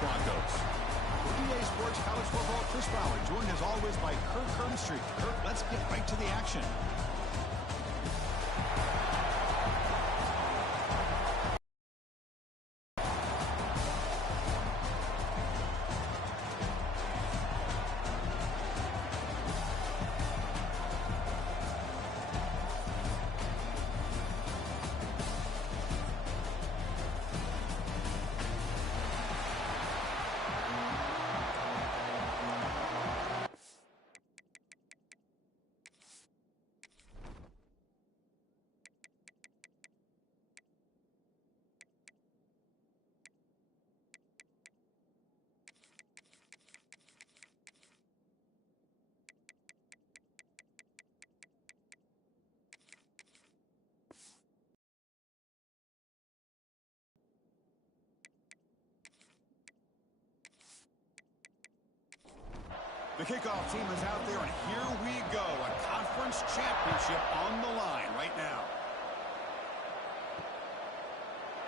Broncos. For EA Sports College Football, Chris Bauer, joined as always by Kirk Herbstreit. Kirk, let's get right to the action. The kickoff team is out there, and here we go. A conference championship on the line right now.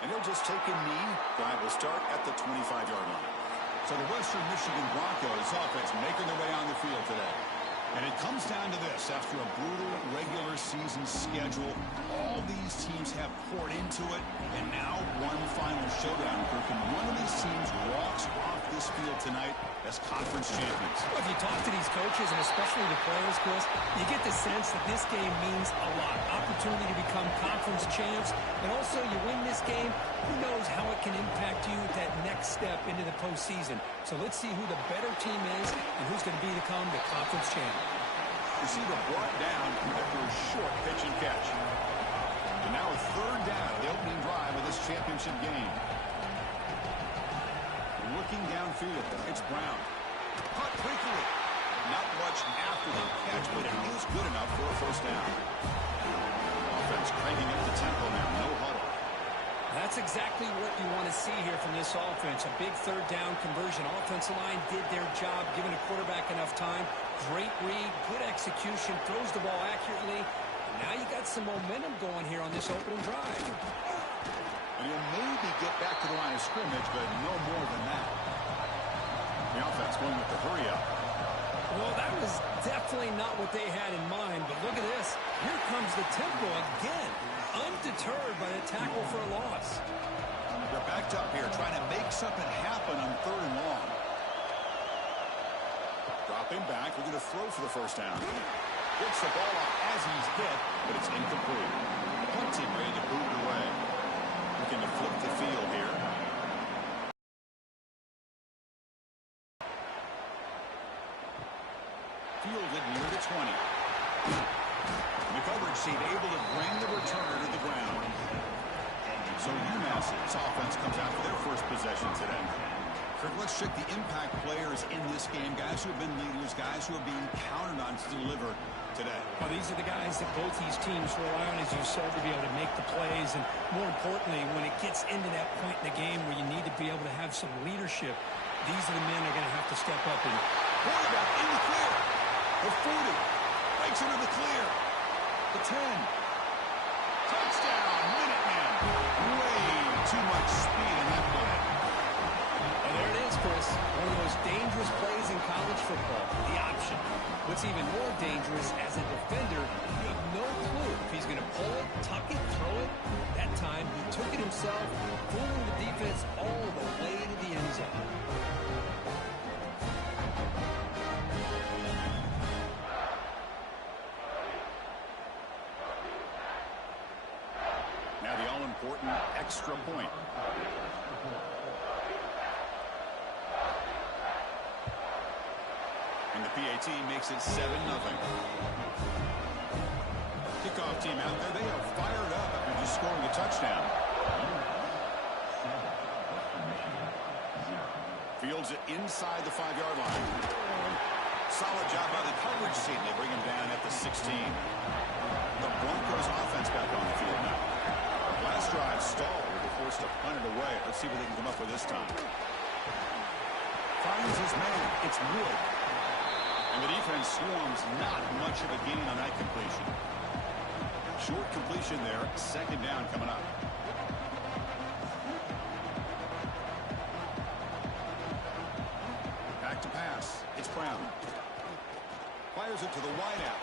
And he'll just take a knee. Drive will start at the 25-yard line. So the Western Michigan Broncos offense making their way on the field today. And it comes down to this. After a brutal regular season schedule, all these teams have poured into it, and now one final showdown, Kirk. And one of these teams walks off this field tonight as conference champions. Well, if you talk to these coaches, and especially the players, Chris, you get the sense that this game means a lot. Opportunity to become conference champs, and also you win this game, who knows how it can impact you at that next step into the postseason. So let's see who the better team is and who's going to become the conference champ. Receiver brought down after a short pitch and catch. And now a third down, the opening drive of this championship game. Looking downfield, it's Brown. Caught quickly. Not much after the catch, but it is good enough for a first down. Offense cranking up the tempo now, no huddle. That's exactly what you want to see here from this offense. A big third down conversion. Offensive line did their job, giving a quarterback enough time. Great read, good execution, throws the ball accurately. And now you got some momentum going here on this opening drive. And you'll maybe get back to the line of scrimmage, but no more than that. The offense going with the hurry up. Well, that was definitely not what they had in mind, but look at this. Here comes the tempo again. Undeterred by the tackle for a loss. They're backed up here, trying to make something happen on third and long. Dropping back, we're going to throw for the first down. Gets the ball off as he's hit, but it's incomplete. Punt team ready to boot it away. Looking to flip the field here. Fielded near the 20. The coverage team able to bring the returner to the ground. So UMass's offense comes out for their first possession today. Kirk, let's check the impact players in this game. Guys who have been leaders, guys who are being counted on to deliver today. Well, these are the guys that both these teams rely on, as you said, to be able to make the plays. And more importantly, when it gets into that point in the game where you need to be able to have some leadership, these are the men that are going to have to step up. And quarterback in the clear. The 40. Breaks into the clear. The 10. Touchdown, Minutemen. Way too much speed in that play. And there it is, Chris. One of the most dangerous plays in college football. The option. What's even more dangerous, as a defender, you have no clue if he's going to pull it, tuck it, throw it. That time, he took it himself, fooling the defense all the way to the end zone. Now the all-important extra point. And the PAT makes it 7-0. Kickoff team out there, they are fired up after just scoring a touchdown. Fields it inside the 5-yard line. Solid job by the coverage team. They bring him down at the 16. The Broncos offense back on the field now. Last drive stalled. They're forced to punt it away. Let's see what they can come up with this time. Finds his man. It's Wood. And the defense swarms. Not much of a gain on that completion. Short completion there. Second down coming up. to pass. It's Brown. Fires it to the wideout.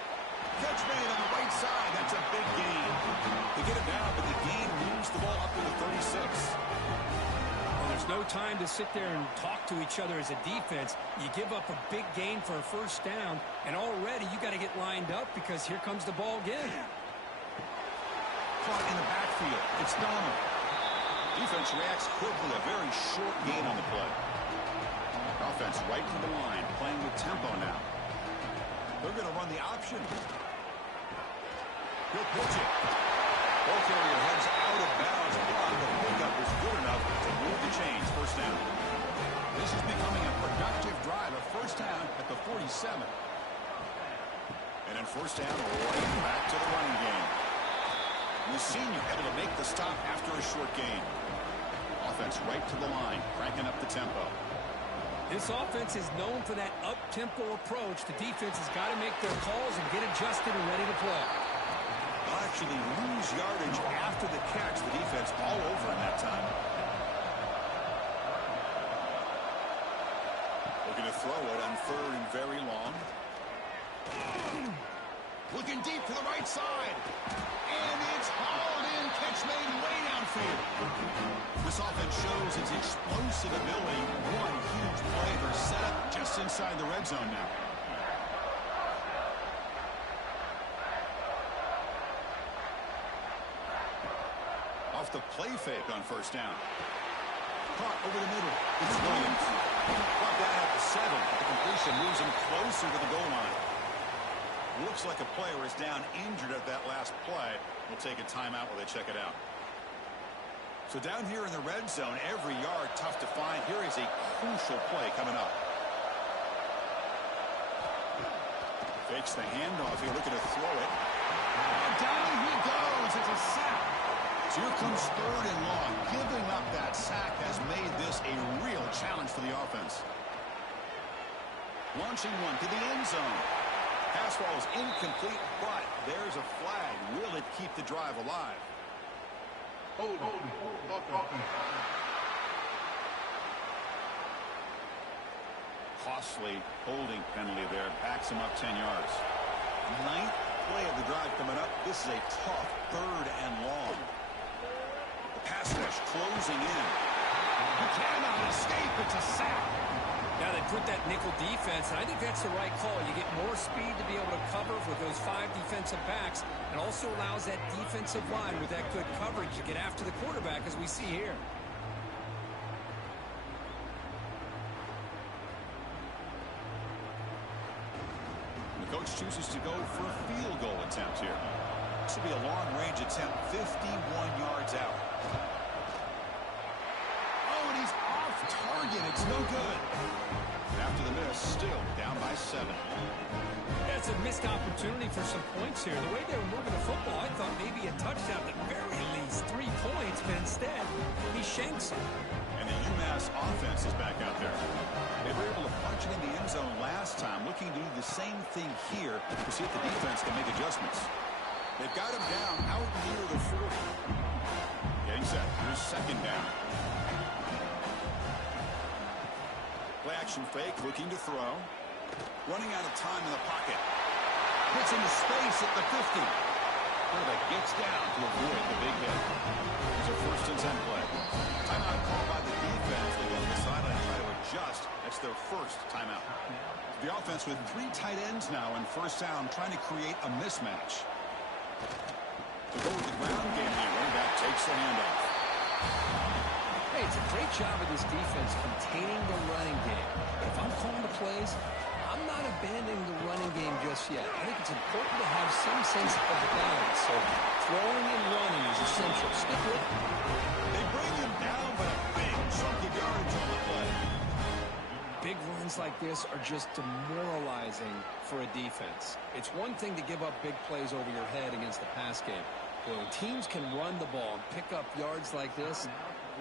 Catch made on the right side. That's a big gain. They get it down, but the gain moves the ball up to the 36. Well, there's no time to sit there and talk to each other as a defense. You give up a big gain for a first down, and already you got to get lined up because here comes the ball again. Caught in the backfield. It's Donald. Defense reacts quickly. A very short gain on the play. Offense right to the line, playing with tempo now. They're going to run the option. He'll pitch it. Ball carrier heads out of bounds. But the pickup was good enough to move the chains. First down. This is becoming a productive drive. A first down at the 47. And then first down right back to the running game. The senior able to make the stop after a short gain. Offense right to the line, cranking up the tempo. This offense is known for that up-tempo approach. The defense has got to make their calls and get adjusted and ready to play. They'll actually lose yardage after the catch. The defense all over in that time. Looking to throw it on third and very long. Looking deep to the right side. And it's hauled in. Catch made way downfield. This offense shows its explosive ability. One huge play. They're set up just inside the red zone now. Off the play fake on first down. Caught over the middle. It's Williams. Brought down at the 7. The completion moves him closer to the goal line. Looks like a player is down injured at that last play. We'll take a timeout while they check it out. So down here in the red zone, every yard tough to find. Here is a crucial play coming up. Fakes the handoff here, looking to throw it. And down he goes. It's a sack. So here comes third and long. Giving up that sack has made this a real challenge for the offense. Launching one to the end zone. Pass ball is incomplete, but there's a flag. Will it keep the drive alive? Costly holding penalty there. Backs him up 10 yards. Ninth play of the drive coming up. This is a tough third and long. The pass rush closing in. He cannot escape. It's a sack. Now they put that nickel defense, and I think that's the right call. You get more speed to be able to cover with those 5 defensive backs, and also allows that defensive line with that good coverage to get after the quarterback, as we see here. The coach chooses to go for a field goal attempt here. This will be a long-range attempt, 51 yards out. Oh, and he's off target. It's no good. After the miss, still down by 7. That's a missed opportunity for some points here. The way they were moving the football, I thought maybe a touchdown at the very least. 3 points, but instead, he shanks it. And the UMass offense is back out there. They were able to punch it in the end zone last time, looking to do the same thing here to see if the defense can make adjustments. They've got him down out near the 40. Getting set. Here's second down. Play action fake, looking to throw. Running out of time in the pocket. Puts into space at the 50. Quarterback gets down to avoid the big hit. It's a first and 10 play. Timeout called by the defense. They go on the sideline and try to adjust. That's their first timeout. The offense with 3 tight ends now in first down, trying to create a mismatch. To go with the ground game here. Running back takes the handoff. Hey, it's a great job of this defense containing the running game. But if I'm calling the plays, I'm not abandoning the running game just yet. I think it's important to have some sense of balance. So throwing and running is essential. Stick with it. They bring him down, but a big chunk of yardage on the play. Big runs like this are just demoralizing for a defense. It's one thing to give up big plays over your head against the pass game. But when teams can run the ball and pick up yards like this,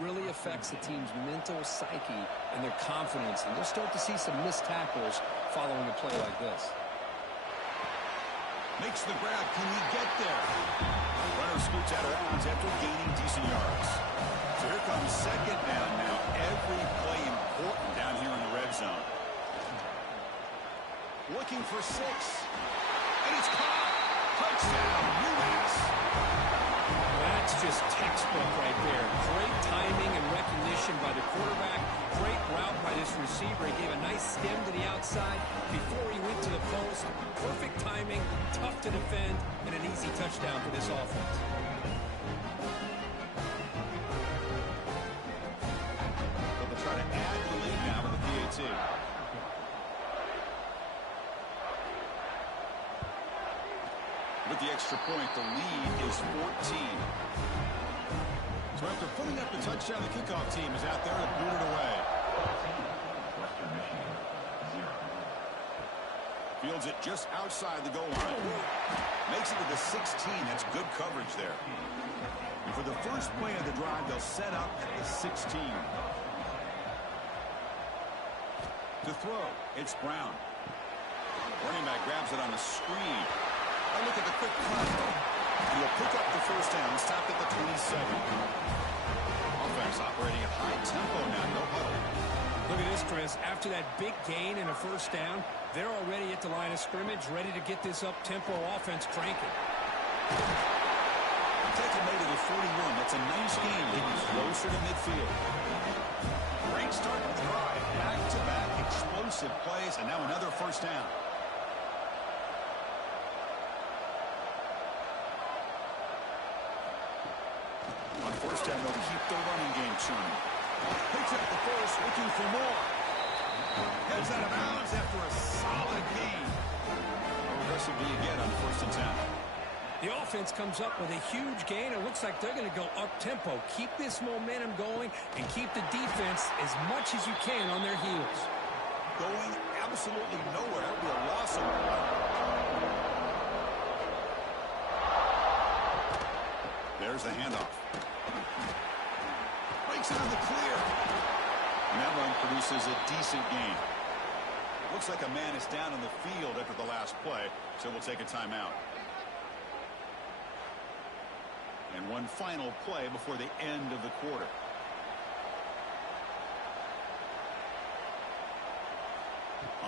really affects the team's mental psyche and their confidence. And you'll start to see some missed tackles following a play like this. Makes the grab. Can he get there? Runner scoots out of bounds after gaining decent yards. So here comes second down now. Every play important down here in the red zone. going for 6. And it's caught. Touchdown, UMass. That's just textbook right there. Great timing and recognition by the quarterback. Great route by this receiver. He gave a nice stem to the outside before he went to the post. Perfect timing, tough to defend, and an easy touchdown for this offense. They'll try to add the lead now with the PAT. With the extra point, the lead is 14. So after putting up the touchdown, the kickoff team is out there to boot it away. Fields it just outside the goal line. Makes it to the 16. That's good coverage there. And for the first play of the drive, they'll set up at the 16. To throw, it's Brown. Running back grabs it on the screen. Oh, look at the quick cut. He'll pick up the first down, stopped at the 27. Offense operating at high tempo now, no huddle. Look at this, Chris. After that big gain and a first down, they're already at the line of scrimmage, ready to get this up-tempo offense cranking. Tackle made it at 41. That's a nice game, getting closer to midfield. Great start to the drive. Back-to-back explosive plays, and now another first down. On first down, they'll keep the running game churning. Picks up the first, looking for more. Heads out of bounds after a solid gain. How aggressive do you get on first and 10? The offense comes up with a huge gain. It looks like they're going to go up-tempo. Keep this momentum going and keep the defense as much as you can on their heels. Going absolutely nowhere. That would be a loss of one. There's the handoff. Breaks into the clear. And that run produces a decent gain. Looks like a man is down on the field after the last play, so we'll take a timeout. And one final play before the end of the quarter.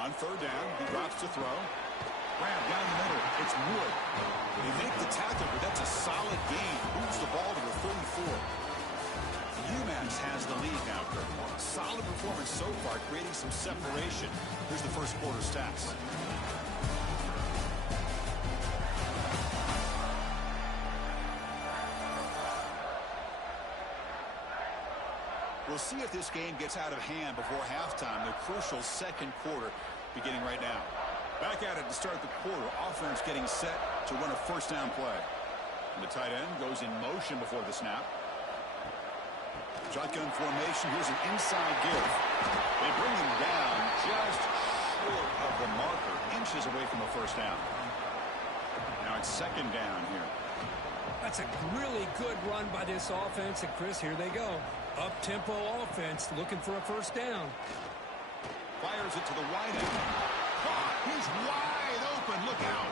On third down, he drops to throw. Grab down the middle. It's Wood. They make the tackle, but that's a solid gain. Moves the ball to the 34. UMass has the lead now, Kirk. Solid performance so far, creating some separation. Here's the first quarter stats. We'll see if this game gets out of hand before halftime. The crucial second quarter beginning right now. Back at it to start the quarter. Offense getting set to run a first down play. And the tight end goes in motion before the snap. Shotgun formation. Here's an inside give. They bring him down just short of the marker. Inches away from a first down. Now it's second down here. That's a really good run by this offense. And, Chris, here they go. Up-tempo offense looking for a first down. Fires it to the wide end. He's wide open. Look out.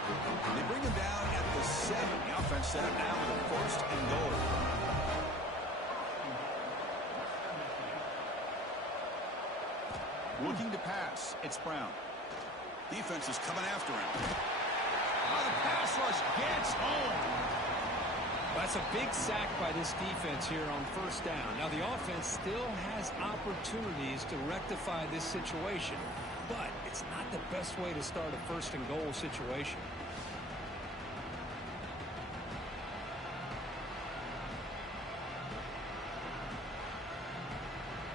They bring him down at the 7. The offense set up now with a first and goal. Looking to pass. It's Brown. Defense is coming after him. Oh, the pass rush gets home. That's a big sack by this defense here on first down. Now, the offense still has opportunities to rectify this situation, but it's not the best way to start a first and goal situation.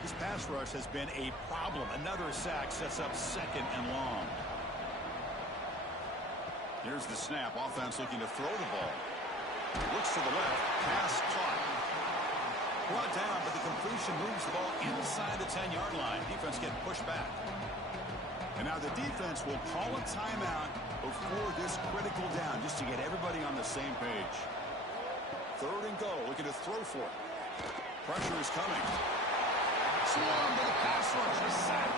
This pass rush has been a problem. Another sack sets up second and long. Here's the snap. Offense looking to throw the ball. Looks to the left. Pass caught. Brought down, but the completion moves the ball inside the 10-yard line. Defense getting pushed back. And now the defense will call a timeout before this critical down, just to get everybody on the same page. Third and goal. Looking to throw for it. Pressure is coming. Swarm to the pass rush. A sack.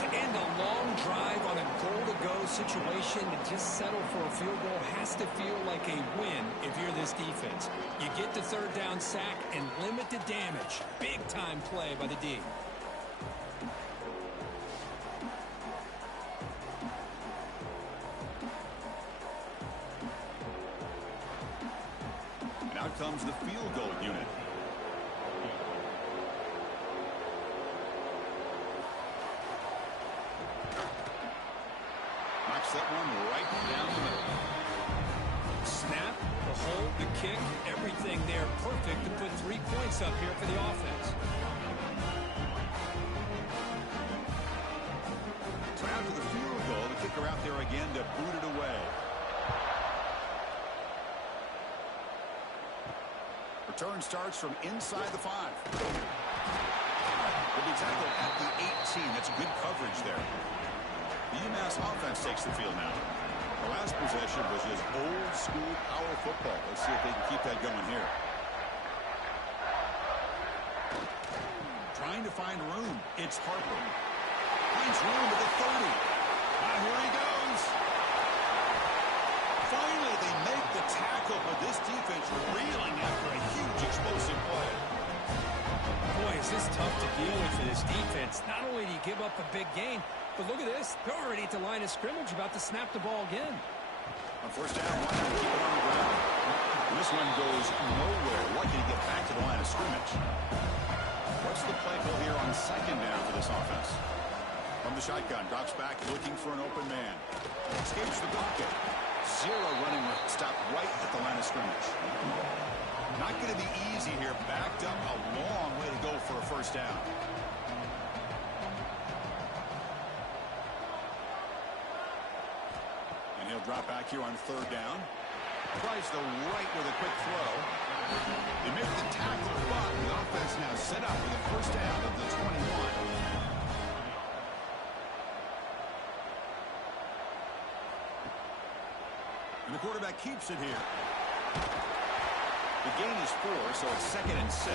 To end a long drive on a goal-to-go situation, to just settle for a field goal has to feel like a win if you're this defense. You get the third down sack and limit the damage. Big-time play by the D. comes the field goal unit. Knocks that one right down the middle. Snap, the hold, the kick, everything there perfect to put 3 points up here for the offense. So after the field goal, the kicker out there again to boot it away. Return starts from inside the 5. Will be tackled at the 18. That's good coverage there. The UMass offense takes the field now. The last possession was just old school power football. Let's see if they can keep that going here. Trying to find room. It's Harper. Finds room at the 30. Here he goes. Finally, they make the tackle, but this defense reeling after a huge explosive play. Boy, is this tough to deal with for this defense. Not only do you give up a big gain, but look at this. They're already at the line of scrimmage, about to snap the ball again. On first down, one to keep it on the ground. This one goes nowhere. Lucky to get back to the line of scrimmage. What's the play call here on second down for this offense? From the shotgun, drops back, looking for an open man. Escapes the pocket. Zero running stop right at the line of scrimmage. Not going to be easy here. Backed up a long way to go for a first down. And he'll drop back here on third down. Tries the right with a quick throw. They make the tackle, but the offense now set up with a first down at the 21. And the quarterback keeps it here. The gain is 4, so it's 2nd and 6.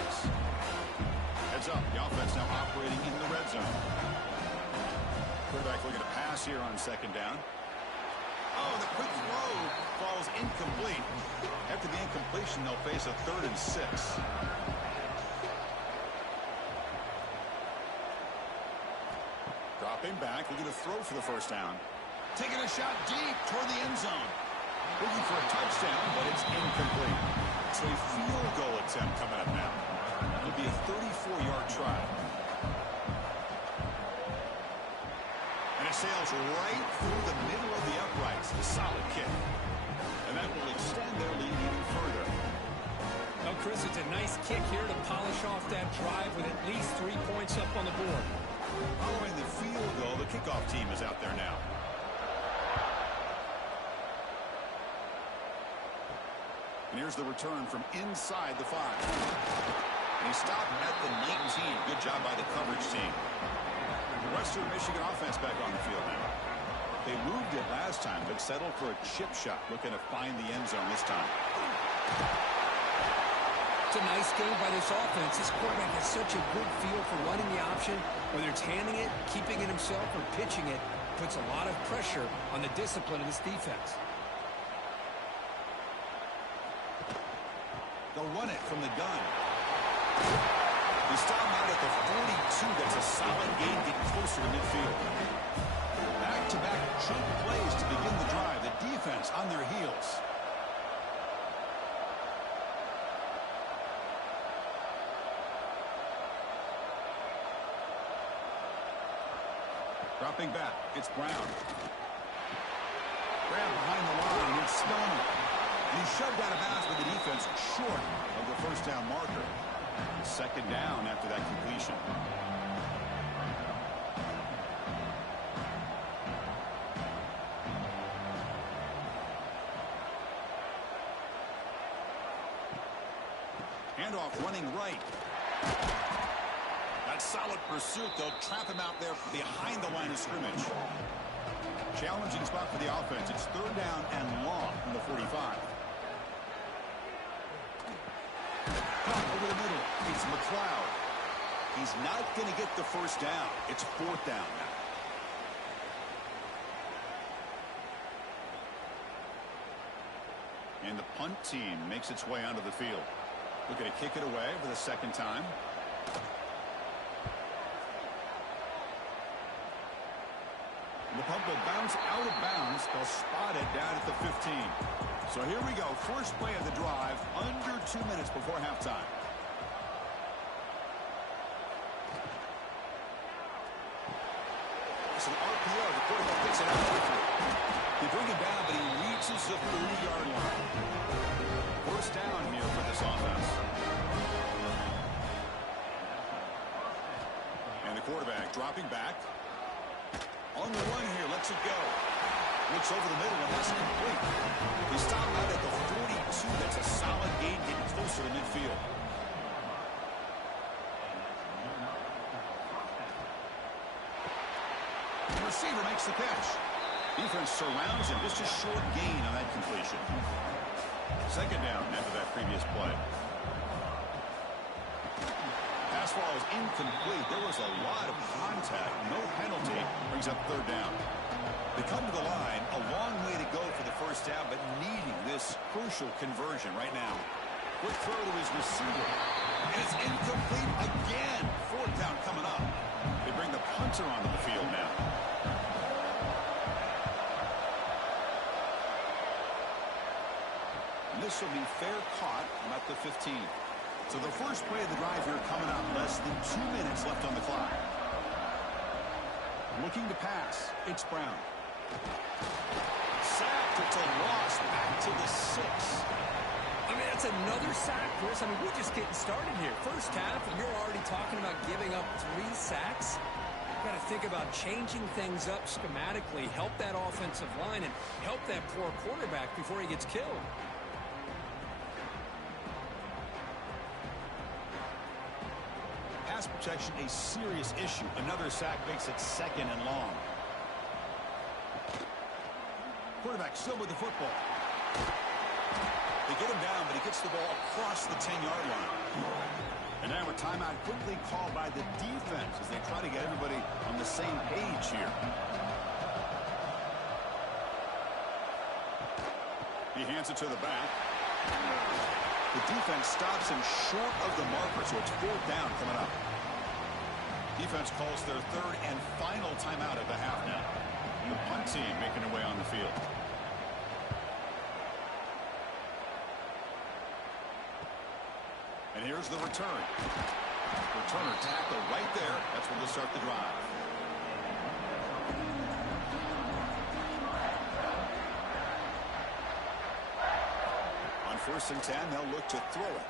Heads up, the offense now operating in the red zone. Quarterback looking to pass here on second down. Oh, the quick throw falls incomplete. After the incompletion, they'll face a 3rd and 6. Dropping back, looking to throw for the first down. Taking a shot deep toward the end zone. Looking for a touchdown, but it's incomplete. So a field goal attempt coming up now. It'll be a 34-yard try. And it sails right through the middle of the uprights. A solid kick. And that will extend their lead even further. Well, Chris, it's a nice kick here to polish off that drive with at least 3 points up on the board. Following the field goal, the kickoff team is out there now. And here's the return from inside the 5. And he stopped at the 19. Good job by the coverage team. The Western Michigan offense back on the field now. They moved it last time, but settled for a chip shot, looking to find the end zone this time. It's a nice game by this offense. This quarterback has such a good feel for running the option. Whether it's handing it, keeping it himself, or pitching it, puts a lot of pressure on the discipline of this defense. They'll run it from the gun. He stopped out at the 42. That's a solid gain, getting closer to midfield. Back-to-back chunk plays to begin the drive. The defense on their heels. Dropping back. It's Brown. Grab behind the line. It's Stoner. And he shoved out of bounds with the defense short of the first down marker. Second down after that completion. Handoff running right. That solid pursuit, they'll trap him out there behind the line of scrimmage. Challenging spot for the offense. It's third down and long from the 45. Over the middle. It's McLeod. He's not going to get the first down. It's fourth down now. And the punt team makes its way onto the field. Looking to kick it away for the second time. The punt will bounce out of bounds. They'll spot it down at the 15. So here we go. First play of the drive, under 2 minutes before halftime. It's an RPO. The quarterback gets it out. They bring him down, but he reaches the 30-yard line. First down here for this offense. And the quarterback dropping back. On the run here, lets it go. Looks over the middle, and that's complete. He stopped out at the 42. That's a solid gain, getting closer to midfield. The receiver makes the catch. Defense surrounds him. Just a short gain on that completion. Second down after that previous play. Pass ball is incomplete. There was a lot of contact. No penalty. Brings up third down. They come to the line. A long way to go for the first down, but needing this crucial conversion right now. Quick throw to his receiver. And it's incomplete again. Fourth down coming up. They bring the punter onto the field now. And this will be fair caught about the 15. So the first play of the drive here coming up. Less than 2 minutes left on the clock. Looking to pass. It's Brown. Sacked. It's a loss. Back to the 6. I mean, that's another sack, Chris. I mean, we're just getting started here. First half, and you're already talking about giving up 3 sacks. You've got to think about changing things up schematically, help that offensive line, and help that poor quarterback before he gets killed. Pass protection a serious issue. Another sack makes it second and long. Quarterback still with the football. They get him down, but he gets the ball across the 10-yard line. And now a timeout quickly called by the defense as they try to get everybody on the same page here. He hands it to the back. The defense stops him short of the marker, so it's fourth down coming up. Defense calls their third and final timeout of the half now. The punt team making their way on the field. And here's the return. Returner tackle right there. That's where they'll start the drive. On 1st and 10, they'll look to throw it.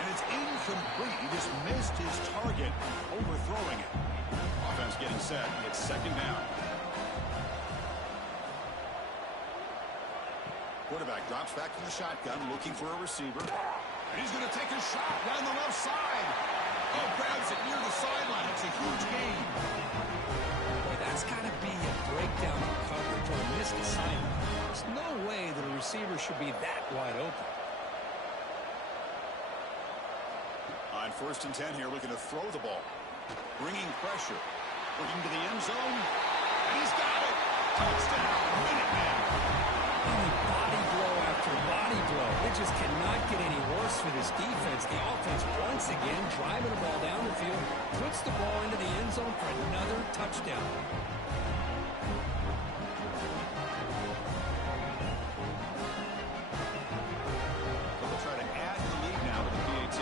And it's incomplete. He just missed his target, overthrowing it. Offense getting set. It's second down. Quarterback drops back from the shotgun, looking for a receiver. And he's going to take a shot down the left side. Oh, grabs it near the sideline. It's a huge gain. Boy, that's got to be a breakdown in coverage or a missed assignment. There's no way that a receiver should be that wide open. On 1st and 10 here, looking to throw the ball. Bringing pressure. Looking to the end zone. And he's got it. Touchdown. Minuteman. Body blow after body blow. It just cannot get any worse for this defense. The offense, once again, driving the ball down the field, puts the ball into the end zone for another touchdown. They'll try to add the lead now with the PAT.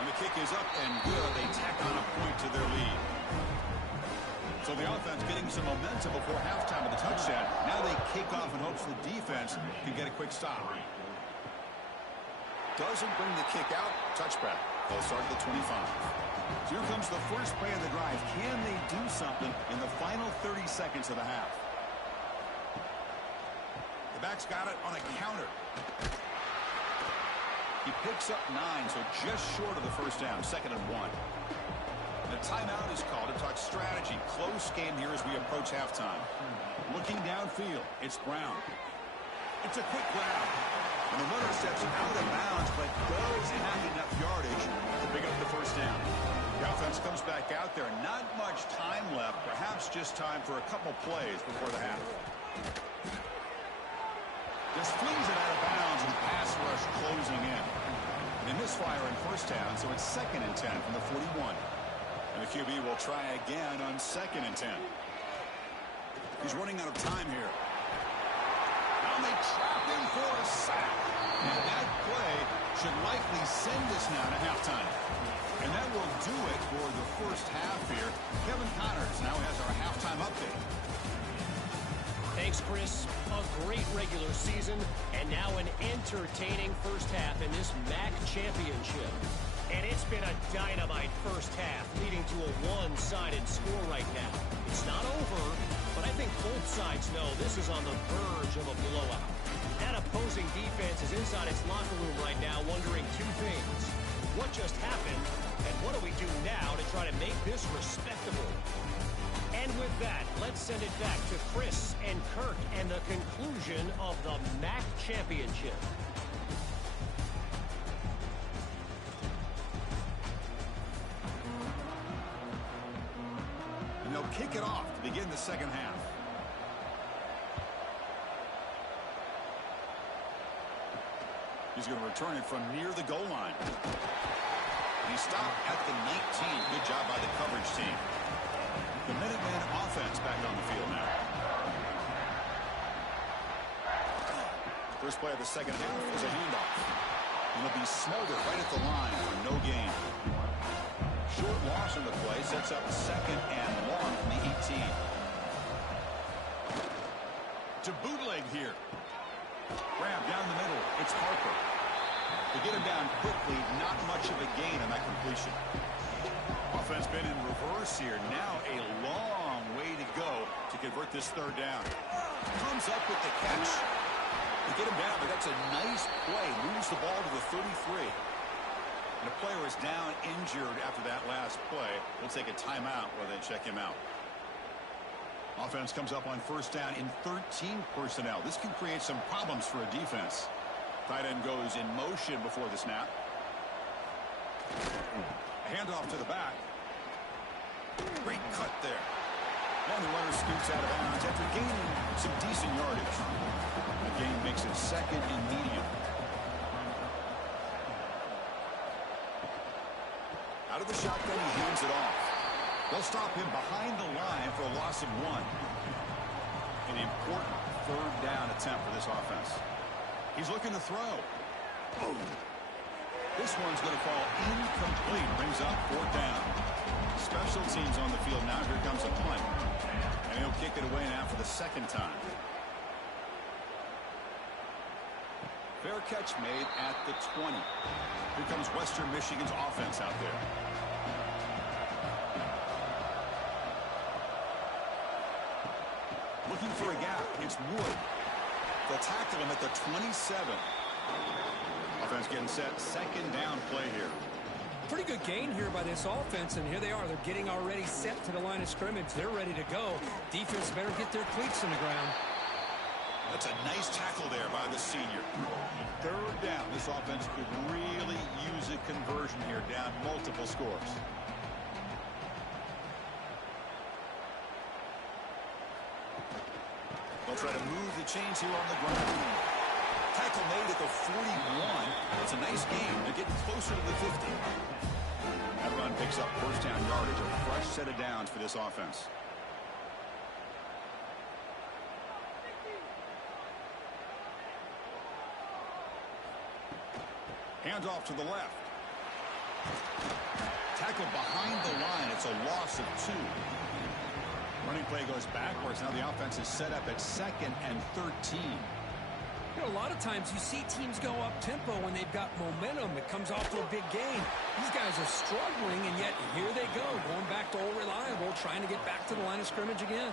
And the kick is up and good. They tack on a point to their lead. So the offense getting some momentum before halftime with the touchdown. Now they kick off in hopes the defense can get a quick stop. Doesn't bring the kick out. Touchback. They'll start at the 25. So here comes the first play of the drive. Can they do something in the final 30 seconds of the half? The back's got it on a counter. He picks up 9, so just short of the first down. 2nd and 1. The timeout is called to talk strategy. Close game here as we approach halftime. Looking downfield, it's Brown. It's a quick grab. And the runner steps out of bounds, but does have enough yardage to pick up the first down. The offense comes back out there. Not much time left. Perhaps just time for a couple plays before the half. Just flings it out of bounds and pass rush closing in. They misfire in first down, so it's 2nd and 10 from the 41. And the QB will try again on 2nd and 10. He's running out of time here. Now they trap him for a sack. And that play should likely send us now to halftime. And that will do it for the first half here. Kevin Connors now has our halftime update. Thanks, Chris. A great regular season, and now an entertaining first half in this MAC championship. And it's been a dynamite first half, leading to a one-sided score right now. It's not over, but I think both sides know this is on the verge of a blowout. That opposing defense is inside its locker room right now wondering two things. What just happened, and what do we do now to try to make this respectable? And with that, let's send it back to Chris and Kirk and the conclusion of the MAC championship. And they'll kick it off to begin the second half. He's going to return it from near the goal line. He stopped at the 19. Good job by the coverage team. The Minuteman offense back on the field now. First play of the second half is a handoff. And it'll be Smolder right at the line for no gain. Short loss on the play sets up 2nd and long from the 18. To bootleg here. Grab down the middle. It's Harper. To get him down quickly, not much of a gain on that completion. Offense been in reverse here. Now a long way to go to convert this third down. Comes up with the catch. To get him down, but that's a nice play. Moves the ball to the 33. And the player is down injured after that last play. We'll take a timeout while they check him out. Offense comes up on first down in 13 personnel. This can create some problems for a defense. Tight end goes in motion before the snap. Handoff to the back. Great cut there. And the runner scoots out of bounds after gaining some decent yardage. The game makes it 2nd and medium. Out of the shotgun, he hands it off. They'll stop him behind the line for a loss of 1. An important third down attempt for this offense. He's looking to throw. This one's going to fall incomplete. Brings up 4th down. Special teams on the field now. Here comes a punt. And he'll kick it away now for the 2nd time. Fair catch made at the 20. Here comes Western Michigan's offense out there. Looking for a gap. It's Wood. They'll tackle him at the 27. Offense getting set. 2nd down play here. Pretty good gain here by this offense, and here they are. They're getting already set to the line of scrimmage. They're ready to go. Defense better get their cleats in the ground. That's a nice tackle there by the senior. Third down. This offense could really use a conversion here, down multiple scores. They'll try to move the chains here on the ground. Tackle made at the 41. It's a nice game. They're getting closer to the 50. That run picks up first down yardage. A fresh set of downs for this offense. Handoff to the left. Tackle behind the line. It's a loss of 2. Running play goes backwards. Now the offense is set up at 2nd and 13. You know, a lot of times you see teams go up-tempo when they've got momentum. It comes off to a big gain. These guys are struggling, and yet here they go, going back to old reliable, trying to get back to the line of scrimmage again.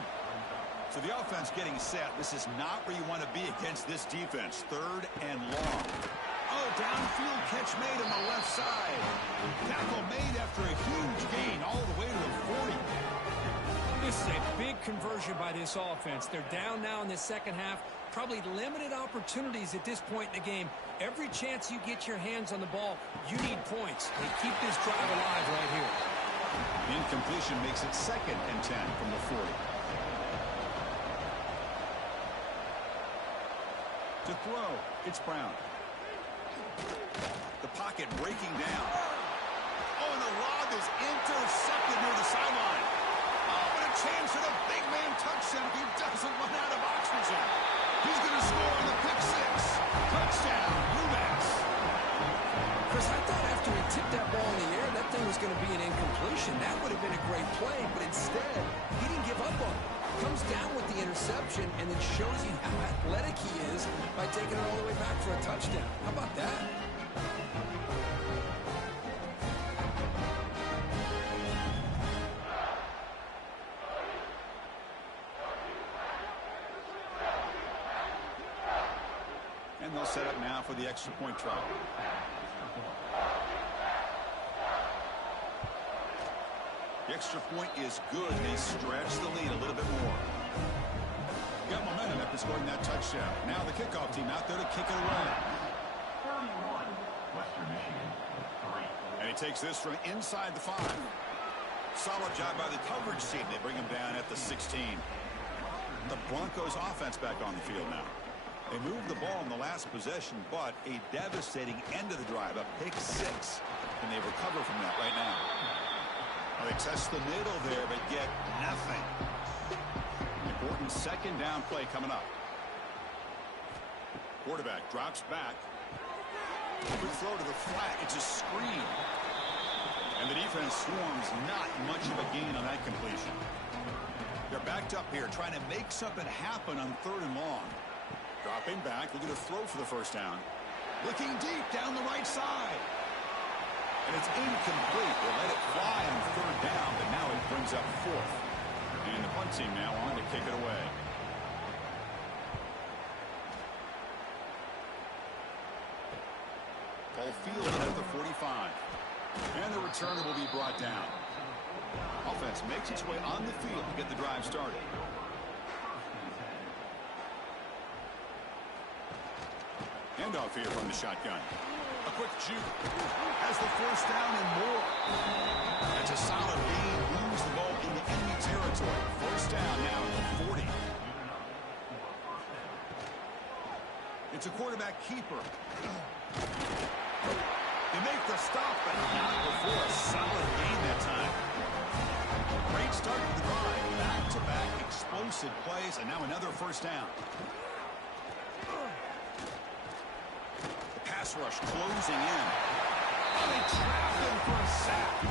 So the offense getting set. This is not where you want to be against this defense. 3rd and long. Oh, downfield catch made on the left side. Tackle made after a huge gain all the way to the 40. This is a big conversion by this offense. They're down now in the second half. Probably limited opportunities at this point in the game. Every chance you get your hands on the ball, you need points. They keep this drive alive right here. Incompletion makes it 2nd and 10 from the 40. To throw, it's Brown. The pocket breaking down. Oh, and the lob is intercepted near the sideline. Oh, and a chance for the big man touchdown if he doesn't run out of oxygen. He's going to score on the pick six. Touchdown, UMass. Chris, I thought after he tipped that ball in the air, that thing was going to be an incompletion. That would have been a great play, but instead, he didn't give up on it. Comes down with the interception and then shows you how athletic he is by taking it all the way back for a touchdown. How about that? And they'll set up now for the extra point try. The extra point is good. They stretch the lead a little bit more. Got momentum after scoring that touchdown. Now the kickoff team out there to kick it away. And he takes this from inside the 5. Solid job by the coverage team. They bring him down at the 16. The Broncos offense back on the field now. They moved the ball in the last possession, but a devastating end of the drive, a pick 6. And they recover from that right now. Well, they test the middle there, but get nothing. Important second down play coming up. Quarterback drops back. Quick throw to the flat. It's a screen. And the defense swarms. Not much of a gain on that completion. They're backed up here, trying to make something happen on 3rd and long. Dropping back, looking to throw for the first down. Looking deep down the right side. And it's incomplete. They let it fly on 3rd down, but now it brings up 4th. And the punt team now on to kick it away. Ball fielded at the 45. And the returner will be brought down. Offense makes its way on the field to get the drive started. Handoff here from the shotgun. A quick juke. Has the first down and more. That's a solid gain. Moves the ball into enemy territory. First down now at the 40. It's a quarterback keeper. They make the stop, but not before a solid gain that time. Great start to the drive. Back-to-back explosive plays, and now another first down. Pass rush closing in. Oh, they trap him for a sack.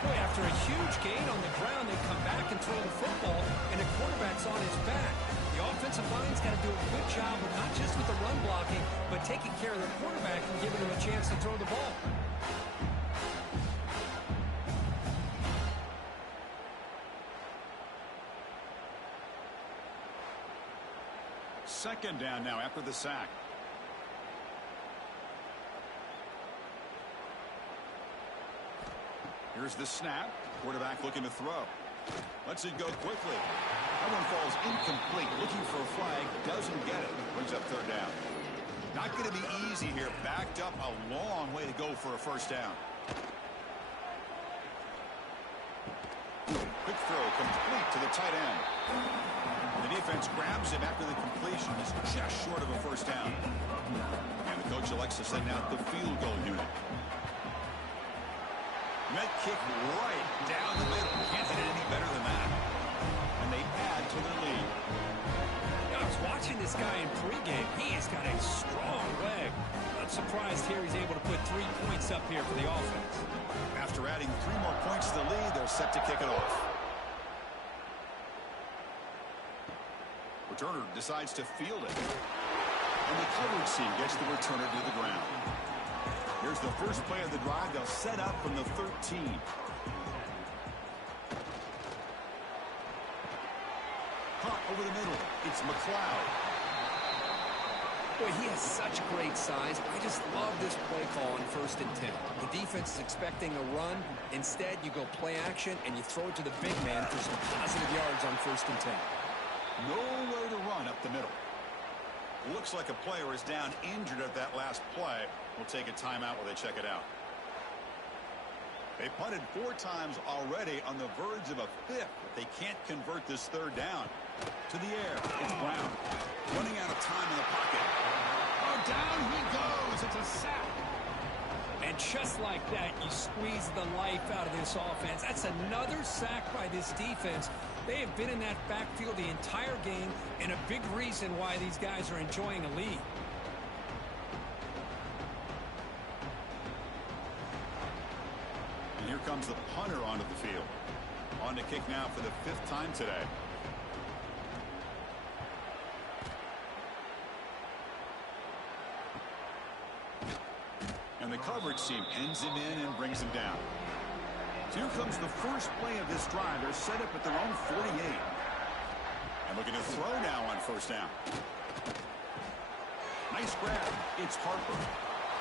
Boy, after a huge gain on the ground, they come back and throw the football, and the quarterback's on his back. The offensive line's got to do a good job, but not just with the run blocking, but taking care of the quarterback and giving him a chance to throw the ball. Second down now after the sack. Here's the snap. Quarterback looking to throw. Lets it go quickly. That one falls incomplete. Looking for a flag. Doesn't get it. Brings up 3rd down. Not going to be easy here. Backed up a long way to go for a first down. Quick throw complete to the tight end. The defense grabs him after the completion. Is just short of a first down. And the coach elects to send out the field goal unit. Net kick right down the middle. Can't hit it any better than that. And they add to their lead. I was watching this guy in pregame. He has got a strong leg. Not surprised here he's able to put 3 points up here for the offense. After adding 3 more points to the lead, they're set to kick it off. Returner decides to field it. And the coverage team gets the returner to the ground. Here's the first play of the drive. They'll set up from the 13. Hot over the middle. It's McLeod. Boy, he has such great size. I just love this play call on 1st and 10. The defense is expecting a run. Instead, you go play action, and you throw it to the big man for some positive yards on 1st and 10. Nowhere to run up the middle. Looks like a player is down injured at that last play. We'll take a timeout while they check it out. They punted 4 times already, on the verge of a 5th, but they can't convert this 3rd down. To the air, it's Brown. Running out of time in the pocket. Oh, down he goes. It's a sack. just like that, you squeeze the life out of this offense. That's another sack by this defense. They have been in that backfield the entire game, and a big reason why these guys are enjoying a lead. And here comes the punter onto the field. On to kick now for the 5th time today. And the coverage team ends him in and brings him down. So here comes the first play of this drive. They're set up at their own 48. And looking to throw now on first down. Nice grab. It's Harper.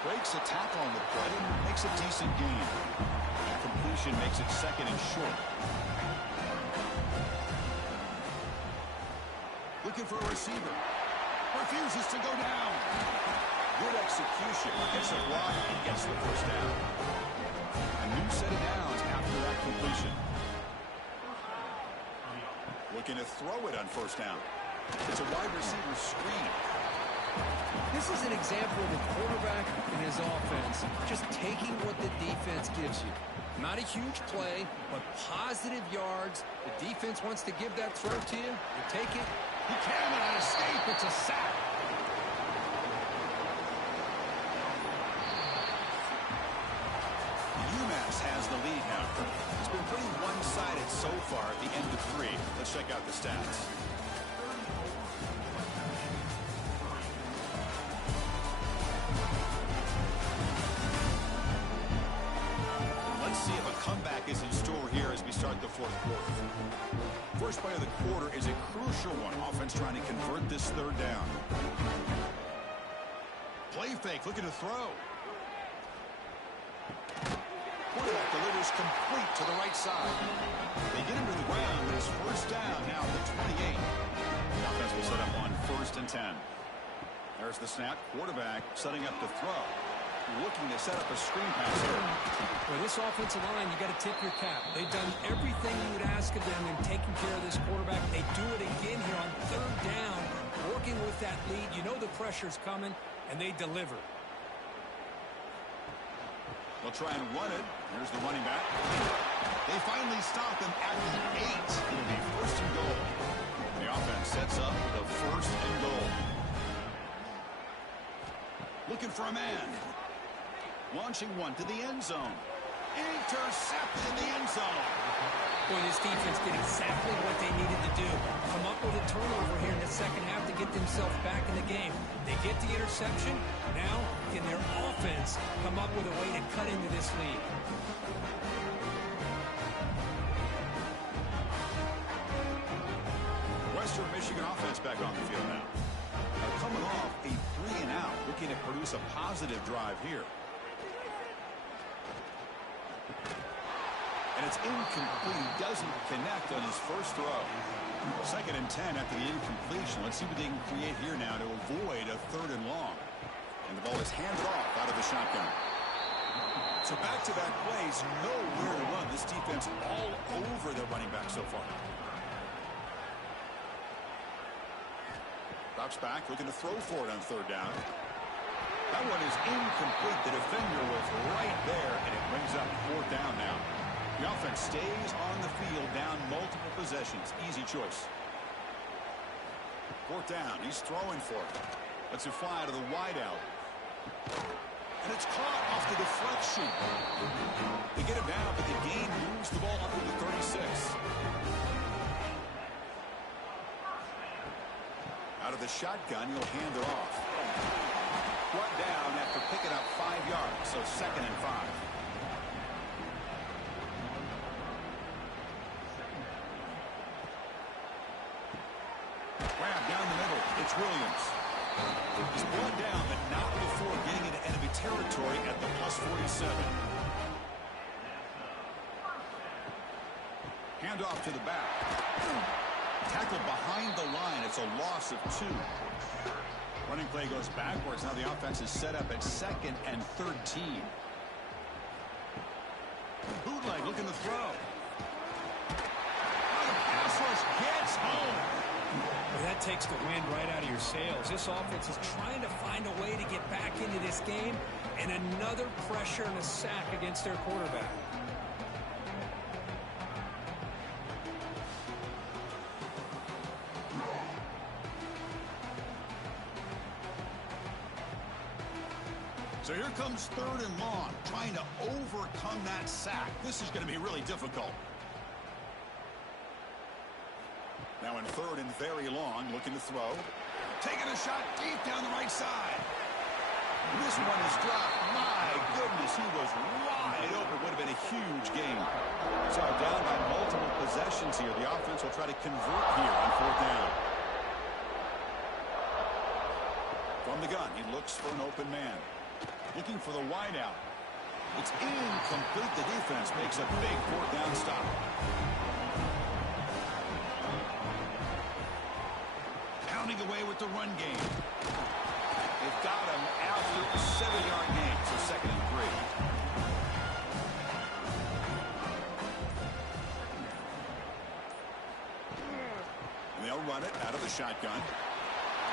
Breaks a tackle on the play and makes a decent gain. And completion makes it 2nd and short. Looking for a receiver. Refuses to go down. Good execution. Gets a block and gets the first down. A new set of downs after that completion. Looking to throw it on first down. It's a wide receiver screen. This is an example of a quarterback and his offense just taking what the defense gives you. Not a huge play, but positive yards. The defense wants to give that throw to you. You take it. He cannot escape. It's a sack. UMass has the lead now. It's been pretty one-sided so far at the end of 3. Let's check out the stats. Let's see if a comeback is in store here as we start the 4th quarter. First play of the quarter is a crucial one. Offense trying to convert this 3rd down. Play fake, looking to throw. Quarterback delivers complete to the right side. They get him to the ground, but it's first down now at the 28. The offense will set up on 1st and 10. There's the snap. Quarterback setting up the throw. Looking to set up a screen pass here. Well, this offensive line, you got to tip your cap. They've done everything you would ask of them in taking care of this quarterback. They do it again here on 3rd down, working with that lead. You know the pressure's coming, and they deliver. They'll try and run it. Here's the running back. They finally stop him at the 8. It'll be 1st and goal. The offense sets up the 1st and goal. Looking for a man. Launching one to the end zone. Intercepted in the end zone. Boy, this defense did exactly what they needed to do. Come up with a turnover here in the 2nd half to get themselves back in the game. They get the interception. Now, can their offense come up with a way to cut into this lead? Western Michigan offense back on the field now. Now coming off a 3-and-out, looking to produce a positive drive here. And it's incomplete. He doesn't connect on his first throw. 2nd and 10 after the incompletion. Let's see what they can create here now to avoid a 3rd and long. And the ball is handed off out of the shotgun. So back-to-back plays, nowhere to run. This defense all over their running back so far. Drops back, looking to throw for it on 3rd down. That one is incomplete. The defender was right there, and it brings up 4th down now. The offense stays on the field, down multiple possessions. Easy choice. 4th down. He's throwing for it. Lets it fly to the wideout. And it's caught off the deflection. They get him down, but the game moves the ball up to the 36. Out of the shotgun, he'll hand it off. Brought down after picking up 5 yards, so 2nd and 5. It's Williams. He's brought down, but not before getting into enemy territory at the +47. Handoff to the back. Tackle behind the line. It's a loss of 2. Running play goes backwards. Now the offense is set up at 2nd and 13. Bootleg looking to throw. Oh, the pass rush gets home. Well, that takes the wind right out of your sails. This offense is trying to find a way to get back into this game, and another pressure and a sack against their quarterback. So here comes 3rd and long, trying to overcome that sack. This is going to be really difficult. Now in 3rd and very long, looking to throw. Taking a shot deep down the right side. This one is dropped. My goodness, he was wide open. Would have been a huge game. So down by multiple possessions here. The offense will try to convert here on 4th down. From the gun, he looks for an open man. Looking for the wideout. It's incomplete. The defense makes a big 4th down stop. Pounding away with the run game. They've got him after a 7-yard gain, so 2nd and 3. And they'll run it out of the shotgun.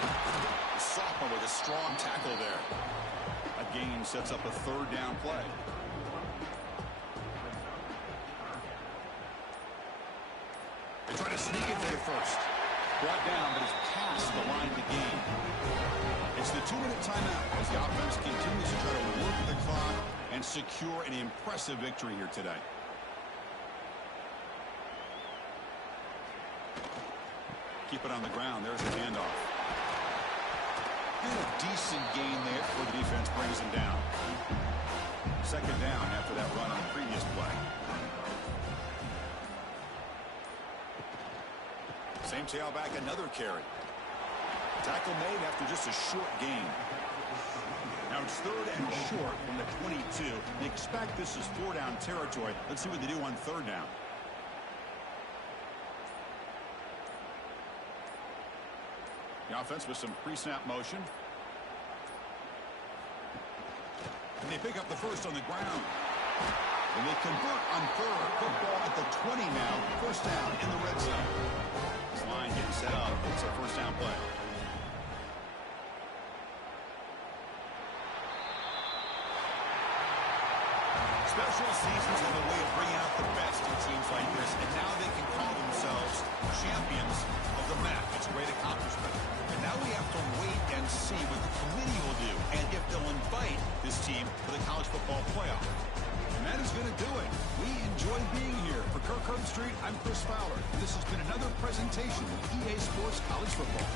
The sophomore with a strong tackle there. A gain sets up a 3rd down play. They try to sneak it there first. Brought down, but is past the line to gain. It's the 2-minute timeout as the offense continues to try to work the clock and secure an impressive victory here today. Keep it on the ground. There's the handoff. And a decent gain there before the defense brings him down. 2nd down after that run on the previous play. Same tailback, another carry. Tackle made after just a short gain. Now it's 3rd and short from the 22. They expect this is 4-down territory. Let's see what they do on 3rd down. The offense with some pre-snap motion. And they pick up the first on the ground. And they convert on 3rd. Football at the 20 now. 1st down in the red zone. This line getting set up. It's a 1st down play. Special seasons have a way of bringing out the best in teams like this, and now they can call themselves champions of the MAC. It's a great accomplishment. And now we have to wait and see what the committee will do, and if they'll invite this team to the college football playoff. And that is going to do it. We enjoy being here. For Kirk Street, I'm Chris Fowler. This has been another presentation of EA Sports College Football.